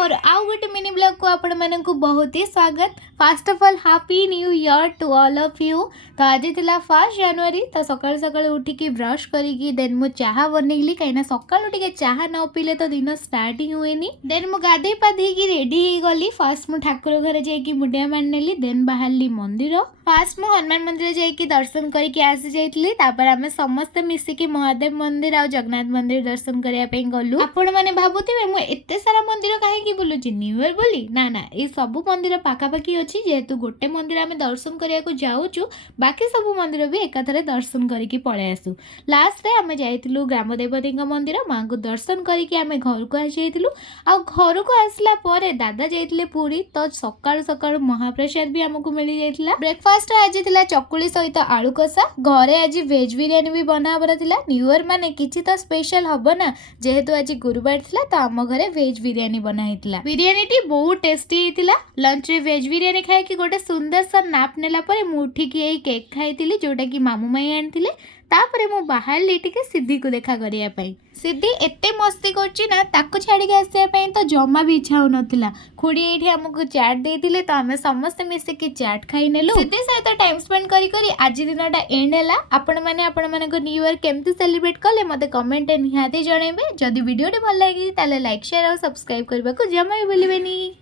मोर आउ गोटे mini blog को आपण मानक बहुत ही स्वागत। First of all happy new year to all of you. तो आज थिला 1 जनवरी। तो सकाळ सकाळ उठिकी ब्रश करिकी देन मु चाहा बनैली कहीं सकाळ टिके चाहा न पीले तो दिन स्टार्ट ही हुएनी। देन मु गाधे पाधे की रेडी ही गली। फर्स्ट मु ठाकुर घर जाइकी मुडिया मारनेली देन बाहरली मंदिर। फास्ट मु हनुमान मंदिर जाइकी दर्शन करके आसी जाइतली। तापर आमे समस्त मिसिकी महादेव मंदिर आ जगन्नाथ मंदिर दर्शन करिया पे गलु। आपण माने भाबुथिबे मु एते सारा मंदिर काहे बुलूची न्यू ईयर बोली ना ना ये सब मंदिर पाखापाखी अच्छी जेहेतु गोटे मंदिर आम दर्शन करने जाऊँ बाकी सब मंदिर भी एकाथरे दर्शन करके पलि आसू। लास्ट रे आम जाइलु ग्राम देवती मंदिर माँ को दर्शन करके आम घर को आसी आ घर को आसला परे दादा जाइए पुरी। तो सकाळु सकाळु महाप्रसाद भी आमको मिल जाइला। ब्रेकफास्ट आज थिला चकुली सहित आलू कषा। घरे आज वेज बिरियानी भी बनाबर थिला। न्यू ईयर माने किछि तो स्पेशल हबो ना जेहेतु आज गुरुवार थिला तो आम घरे वेज बिरियानी बना हितला। बिरियानी टी बहुत टेस्टी हितला। लंच रे वेज बिरियानी खाई कि गोटे सुंदर सा नाप नेला परे मु उठिकी एई केक खाइतिली जोटा कि मामू माई आनिथिले। तापरे मु बाहर टिके सिद्धि को देखा करिया पई। सिद्धि एते मस्ती करछि ना ताको छाड़ी के आसिया पई तो जम्मा भी इच्छा हो नथिला। खुड़ी एठी हमको चाट देथिले तो हमें समस्त मिसे के चाट खाई नेलु। सिद्धि सहित टाइम स्पेंड करी करी आज दिनटा एंड हैला। आपण माने को न्यू ईयर केमती सेलिब्रेट कले मते कमेंट निहाती जणेबे। जदि वीडियो टी भल लागी ताले लाइक शेयर और सब्सक्राइब करबा को जम्मा भी भूलिबेनी।